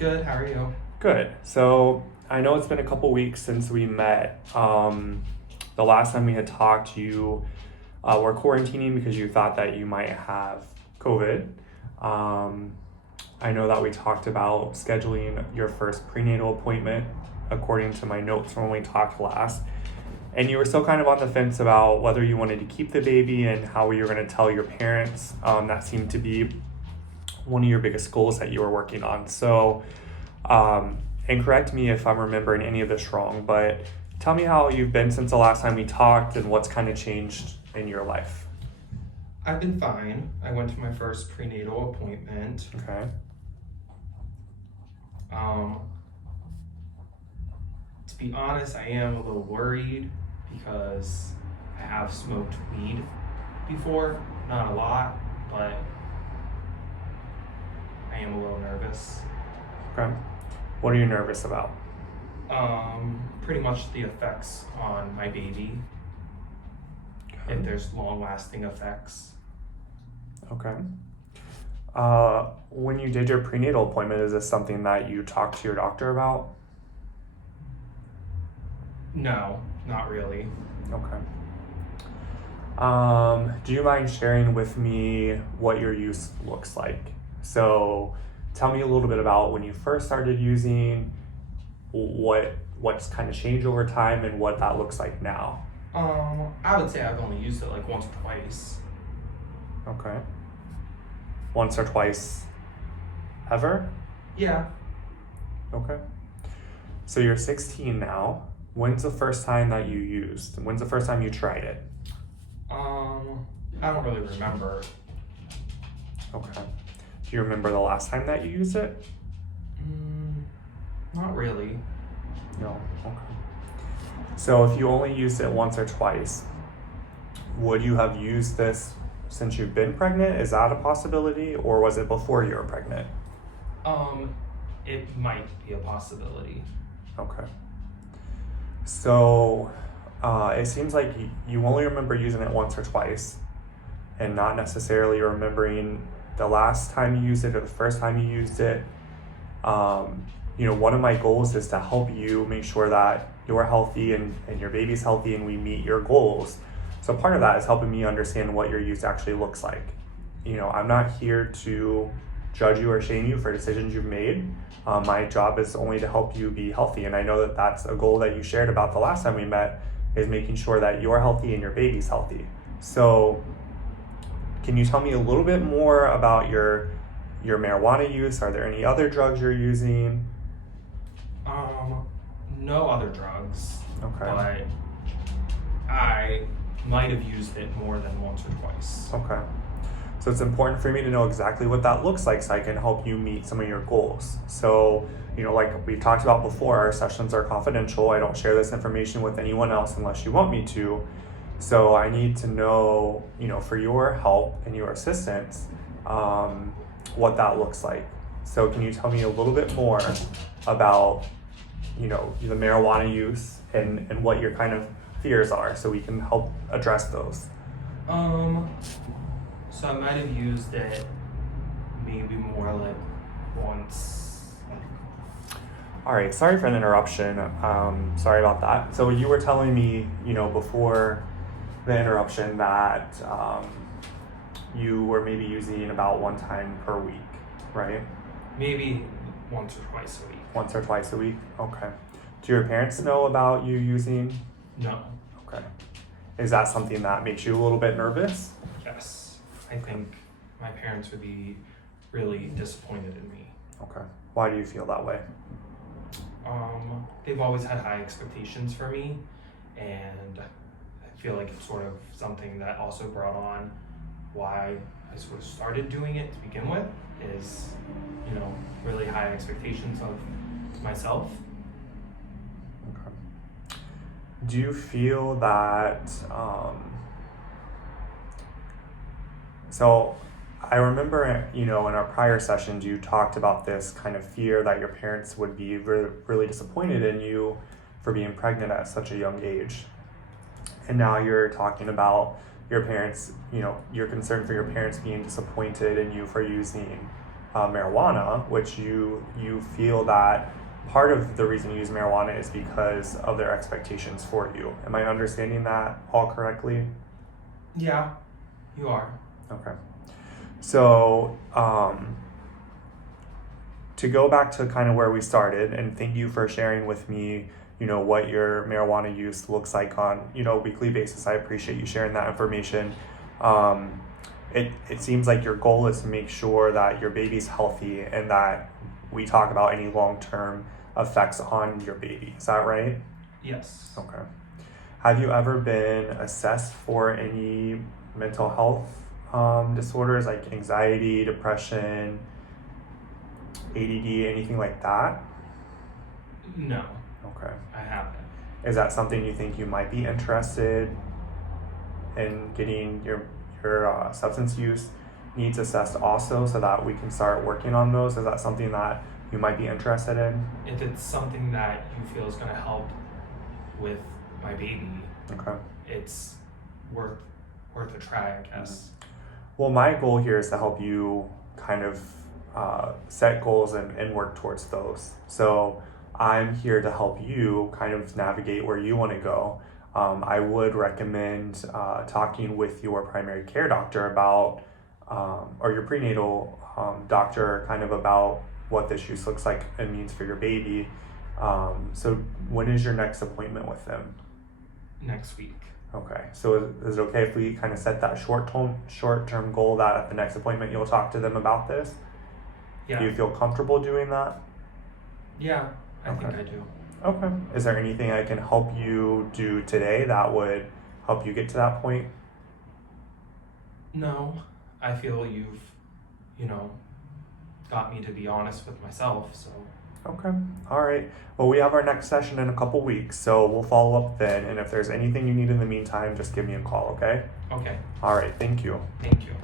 Good, how are you? Good. So I know it's been a couple weeks since we met. The last time we had talked, you were quarantining because you thought that you might have COVID. Um, I know that we talked about scheduling your first prenatal appointment according to my notes from when we talked last. And you were still kind of on the fence about whether you wanted to keep the baby and how you were going to tell your parents. That seemed to be one of your biggest goals that you were working on. So, and correct me if I'm remembering any of this wrong, but tell me how you've been since the last time we talked and what's kind of changed in your life. I've been fine. I went to my first prenatal appointment. Okay. To be honest, I am a little worried because I have smoked weed before. Not a lot, but I am a little nervous. Okay. What are you nervous about? Pretty much the effects on my baby. If there's long-lasting effects. Okay. When you did your prenatal appointment, is this something that you talked to your doctor about? No, not really. Okay. Do you mind sharing with me what your use looks like? So tell me a little bit about when you first started using, what's kind of changed over time and what that looks like now. I would say I've only used it like once or twice. Okay. Once or twice ever? Yeah. Okay. So you're 16 now. When's the first time that you used? When's the first time you tried it? I don't really remember. Okay. Do you remember the last time that you used it? Not really. No. Okay. So if you only used it once or twice, would you have used this since you've been pregnant? Is that a possibility, or was it before you were pregnant? It might be a possibility. Okay. So it seems like you only remember using it once or twice and not necessarily remembering the last time you used it or the first time you used it. One of my goals is to help you make sure that you're healthy and your baby's healthy and we meet your goals. So part of that is helping me understand what your use actually looks like. I'm not here to judge you or shame you for decisions you've made. My job is only to help you be healthy. And I know that that's a goal that you shared about the last time we met, is making sure that you're healthy and your baby's healthy. So can you tell me a little bit more about your marijuana use? Are there any other drugs you're using? No other drugs. Okay. But I might have used it more than once or twice. Okay. So it's important for me to know exactly what that looks like so I can help you meet some of your goals. So, like we've talked about before, our sessions are confidential. I don't share this information with anyone else unless you want me to. So I need to know, for your help and your assistance, what that looks like. So can you tell me a little bit more about, the marijuana use and what your kind of fears are so we can help address those? So I might have used it maybe more like once. All right, sorry for the interruption. Sorry about that. So you were telling me, before the interruption that you were maybe using about one time per week, right? Maybe once or twice a week. Once or twice a week? Okay. Do your parents know about you using? No. Okay. Is that something that makes you a little bit nervous? Yes. I think my parents would be really disappointed in me. Okay. Why do you feel that way? They've always had high expectations for me, and I feel like it's sort of something that also brought on why I sort of started doing it to begin with, is, really high expectations of myself. Okay. Do you feel that, so I remember, in our prior sessions, you talked about this kind of fear that your parents would be really, really disappointed in you for being pregnant at such a young age. And now you're talking about your parents, you're concerned for your parents being disappointed in you for using marijuana, which you feel that part of the reason you use marijuana is because of their expectations for you. Am I understanding that all correctly? Yeah, you are. Okay. So, to go back to kind of where we started, and thank you for sharing with me, what your marijuana use looks like on, a weekly basis. I appreciate you sharing that information. It seems like your goal is to make sure that your baby's healthy and that we talk about any long-term effects on your baby. Is that right? Yes. Okay. Have you ever been assessed for any mental health disorders like anxiety, depression, ADD, anything like that? No, Okay. I haven't. Is that something you think you might be interested in getting your substance use needs assessed also, so that we can start working on those? Is that something that you might be interested in? If it's something that you feel is going to help with my baby, Okay. it's worth a try, I guess. Well, my goal here is to help you kind of set goals and work towards those. So I'm here to help you kind of navigate where you want to go. I would recommend talking with your primary care doctor about, or your prenatal doctor, kind of about what this use looks like and means for your baby. So when is your next appointment with them? Next week. Okay, so is it okay if we kind of set that short-term goal that at the next appointment you'll talk to them about this? Yeah. Do you feel comfortable doing that? Yeah, I think Okay. I do. Okay. Is there anything I can help you do today that would help you get to that point? No, I feel you've, got me to be honest with myself, so. Okay. All right. Well, we have our next session in a couple weeks, so we'll follow up then. And if there's anything you need in the meantime, just give me a call, okay? Okay, All right. Thank you. thank you.